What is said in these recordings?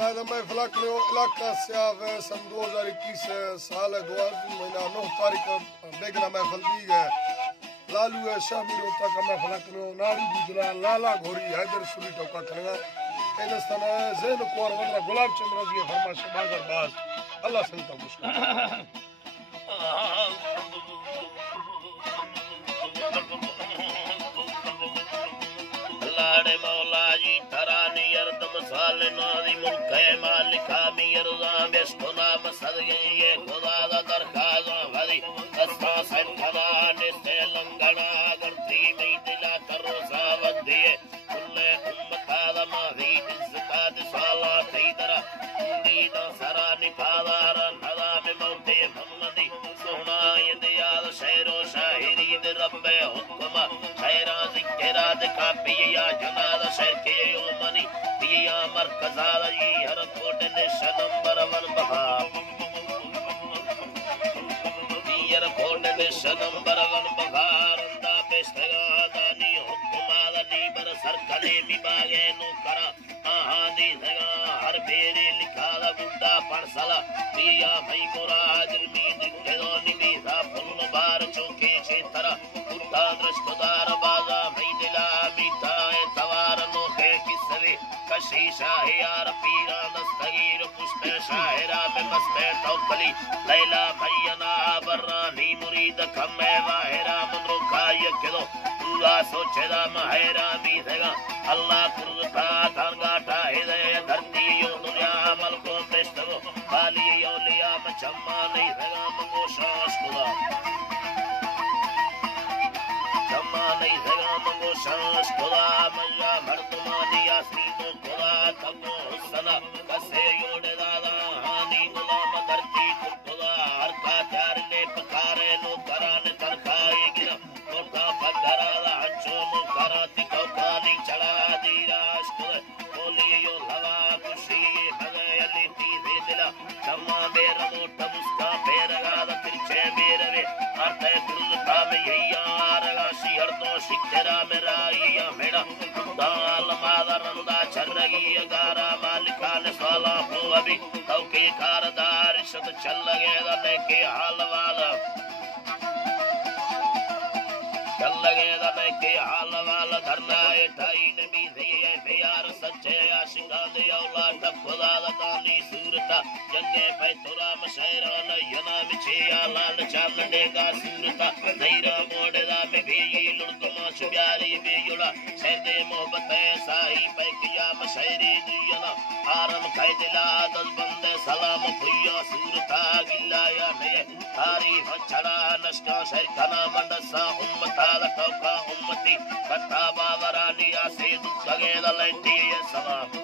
दादा मैं फलाकलो इलाका से आवे सन 2021 साल 2 महीना 9 तारीख बेगना महफिल दी गए लालू है शामिल होता का मैं फलाकलो नाड़ी बुजला लाला घोरी हैदर सुरी टोका खणगा एदस्तान ज़ैन कुंवर वदरा गुलाब चंद्र जी फरमाश बाजार बाज अल्लाह संता मुश्किल लाड़े मौला जी तरानी अर्दम साल नादी मुल्क है मालिका मी अर्ज़ा बेस्तुना मसद ये खुदा दा दरखाजा भरी अस्ता सखना निस्ते लंगना गरती में दिला करो सावदिए कुल्ले उम्मता दा माही ज़कात साला तेदरा दीदा सरा निफादार नदा में मौते मोहम्मदी सोना ये दियाल शेरो शाहिरी दे रब्बे हुक्मा खैरा ज़िक्रा दे कापिया जनाद शहर के योमनी पिया मरकज़ा जी हर कोट ने नंबर 1 बहा पियर कोट ने नंबर 1 बहार दा बेस्तगा दानी हुक्मा दी बर सरकले विभागे नु करा आहादी जगा हर बेरे लिखा दा बुड्ढा पड़सला पिया भाई मुराद मीद के दो निमिसा फुल बार चौके क्षेत्र बुड्ढा दृष्टदार बाजा भाई दिला मीता कशीशा है यार पीरा दस्तगीर पुष्पे शाहिरा में मस्ते तौकली लैला भैया बर्रानी मुरीद खम्मे वाहिरा मनरो खाय केदो पूरा सोचेदा महरा भी देगा अल्लाह कुर्ता थांगाटा हिदय धरती यो दुनिया अमल को बेस्तगो खाली औलिया में चम्मा नहीं देगा मंगो शास खुदा चम्मा नहीं देगा मंगो शास खुदा मजा मर्दमानी आसी तबो हुस्ना कसे योड़े दादा हानी गुलाम धरती खुदा हर का चार ने पकारे नो करान तरखाए गिरा मोटा पगरा हंचो नो कराती कौकानी चढ़ा दी राश खुद बोली यो हवा खुशी भगयली तीजे दिला चम्मा बेर मोटा मुस्का बेरगा तिरछे बेरवे आते गुरुता में यार गाशी हर तो शिखरा मेरा या मेरा दाल मादर नंदा चरगी गारा मालिका ने साला हो अभी तौके कारदार शत चल लगे दने के हाल वाला चल लगे दने के हाल वाला धरना ठाई नबी से यार सच्चे आशिका दे औलाद खुदा दा तानी सूरता जंगे फैतुरा मशैरा न यना मिछिया लाल चांदने का सूरता नैरा मोड़दा में भी लुड़कमा छब्यारी बेयुला शहदे मोहब्बत साही पैकिया मशैरी दुयना आरम खाई दिला दस बंदे सलाम भुया सूरता गिलाया ने तारीफ छड़ा नष्टा शहर खाना मंडसा उम्मता दा टोका उम्मती कथा बावरानी आसे दुखगे दलती सलाम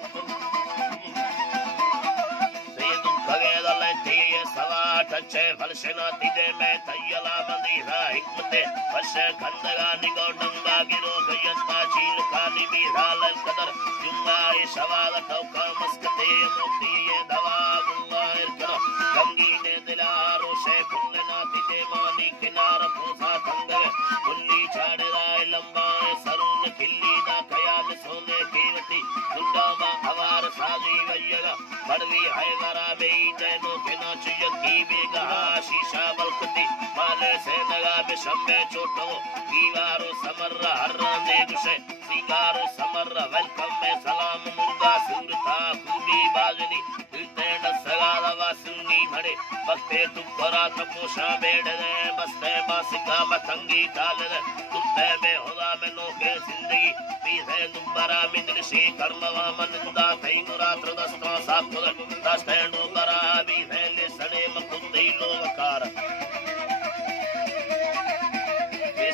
ठचे फलशना तिदे में तयला मंदीरा हिकमते फश खंदगा निगो डंगा गिरो गयस्ता चील खानी बिहाल कदर जुम्मा ए सवाल टोका मस्कते मोती ये दवा गुल्ला इरकनो गंगी ने दिलारो से फुलना तिदे मानी किनार फूसा थंगे कुल्ली छाड़े राय लंबा सरून खिल्ली ना खयाल सोने केवती गुंडा मा हवार साजी वयगा बड़वी है वरा बेई जैनो केना चयकी बेगा शीशा बलकती माले से नगा में शम्मे चोटो दीवारो समर्रा हर्रा ने गुशे सिंगारो समर्रा वेलकम में सलाम मुर्गा सूरता खूबी बाजनी दिलते नसगाला वासुनी भड़े बक्ते तुकरा तपोशा बेड़े बस्ते बासिका मतंगी ताले तुत्ते में होदा में नोके जिंदगी पीछे दुबारा मिंदरशी कर्मवा मनंदा थई मुरात्र दस्ता साकुल दस्ते डोगरा भी ले सड़े मकुंदी लोवकार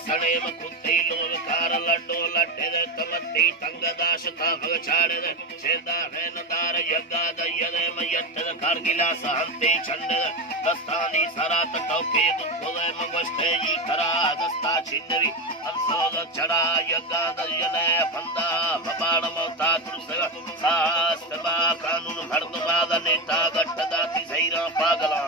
सड़े मकुंदी लोवकार लड्डो लड्डे दे कमती तंगदाश था भगछाड़े दे सेदा है नदार यगा दयदे मयत कारगिला सहंते छंड दस्तानी सरात टोके दुखोले मंगस्ते ई करा दस्ता छिंदवी अंसोल चढ़ा यगा दयने फंदा बबाड़ मौता तुरसगा सास बा कानून मर्द बाद नेता गट्टदा की सैरा पागला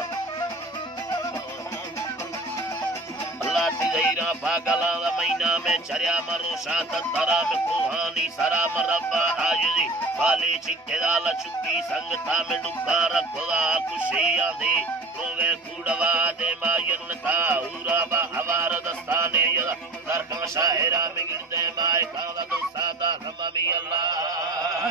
अल्लाह ती गैरा पागला महीना में चरिया या मरोशा तरा में कोहानी सरा मरबा हाजरी वाले चिक्केदाला चुक्की संगता में डुक्कार खुदा कुशिया दे रोवे कूड़वा दे मायन्नता उरा बा हवार दस्ताने यदा दरकम शाहिरा में गिरदे माय कावा दो सादा रममी अल्लाह